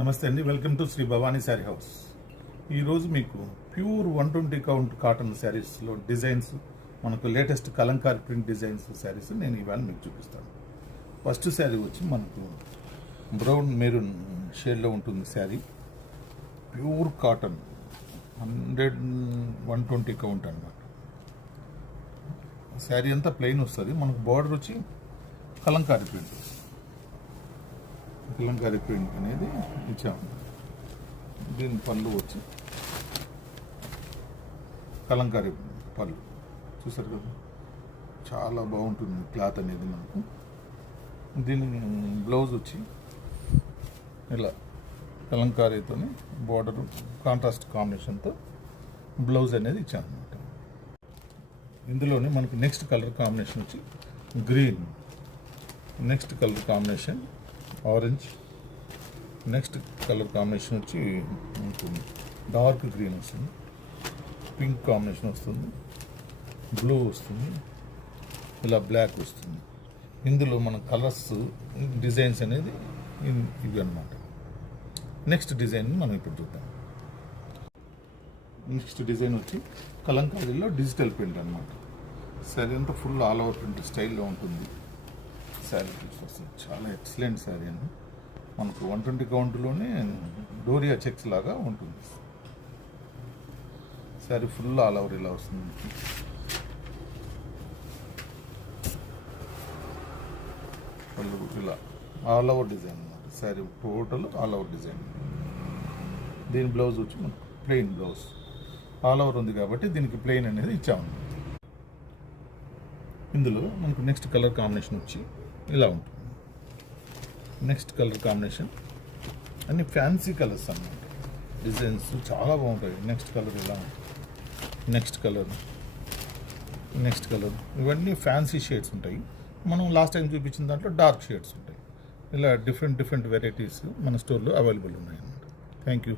నమస్తే అండి, welcome to Shri Bhavani saree house. ఈరోజు మీకు ప్యూర్ 120 కౌంట్ కాటన్ శారీస్లో డిజైన్స్, మనకు latest Kalamkari print designs sarees నేను ఇవాళ మీకు చూపిస్తాను. ఫస్ట్ శారీ వచ్చి మనకు బ్రౌన్ మెరూన్ షేడ్లో ఉంటుంది శారీ. ప్యూర్ కాటన్ 120 కౌంట్ అన్నమాట. శారీ అంతా ప్లెయిన్ వస్తుంది. మనకు బార్డర్ వచ్చి కలంకారీ ప్రింట్ అనేది ఇచ్చాము. దీని పళ్ళు వచ్చి కలంకారీ పళ్ళు చూసారు కదా, చాలా బాగుంటుంది క్లాత్ అనేది మనకు. దీని బ్లౌజ్ వచ్చి ఇలా కలంకారీతో బార్డర్ కాంట్రాస్ట్ కాంబినేషన్తో బ్లౌజ్ అనేది ఇచ్చాను అనమాట. ఇందులోనే మనకు నెక్స్ట్ కలర్ కాంబినేషన్ వచ్చి green, next colour combination orange, next colour combination వచ్చి ఉంటుంది డార్క్ గ్రీన్ వస్తుంది, పింక్ కాంబినేషన్ వస్తుంది, బ్లూ వస్తుంది, ఇలా బ్లాక్ వస్తుంది. ఇందులో మన కలర్స్ డిజైన్స్ అనేది ఇవి అన్నమాట. నెక్స్ట్ డిజైన్ మనం ఇప్పుడు చూద్దాం. నెక్స్ట్ డిజైన్ వచ్చి కలంకారీలో డిజిటల్ ప్రింట్ అన్నమాట. శారీ అంతా ఫుల్ ఆల్ ఓవర్ ప్రింట్ స్టైల్లో ఉంటుంది. శారీ వస్తుంది, చాలా ఎక్సలెంట్ శారీ అండి. మనకు 120 కౌంట్లోనే డోరియా చెక్స్ లాగా ఉంటుంది. శారీ ఫుల్ ఆల్ ఓవర్ ఇలా వస్తుంది. పళ్ళు ఇలా ఆల్ ఓవర్ డిజైన్ అన్నమాట. Sari total all over design. దీని బ్లౌజ్ వచ్చి మనకు ప్లెయిన్ బ్లౌజ్. ఆల్ ఓవర్ ఉంది కాబట్టి దీనికి ప్లెయిన్ అనేది ఇచ్చాము. ఇందులో మనకు నెక్స్ట్ కలర్ కాంబినేషన్ వచ్చి ఇలా ఉంటుంది. నెక్స్ట్ కలర్ కాంబినేషన్ అన్ని ఫ్యాన్సీ కలర్స్ అన్నమాట. డిజైన్స్ చాలా బాగుంటాయి. నెక్స్ట్ కలర్ ఇలా, నెక్స్ట్ కలర్, నెక్స్ట్ కలర్, ఇవన్నీ ఫ్యాన్సీ షేడ్స్ ఉంటాయి. మనం లాస్ట్ టైం చూపించిన దాంట్లో డార్క్ షేడ్స్ ఉంటాయి. ఇలా డిఫరెంట్ వెరైటీస్ మన స్టోర్లో అవైలబుల్ ఉన్నాయి అన్నమాట. Thank you.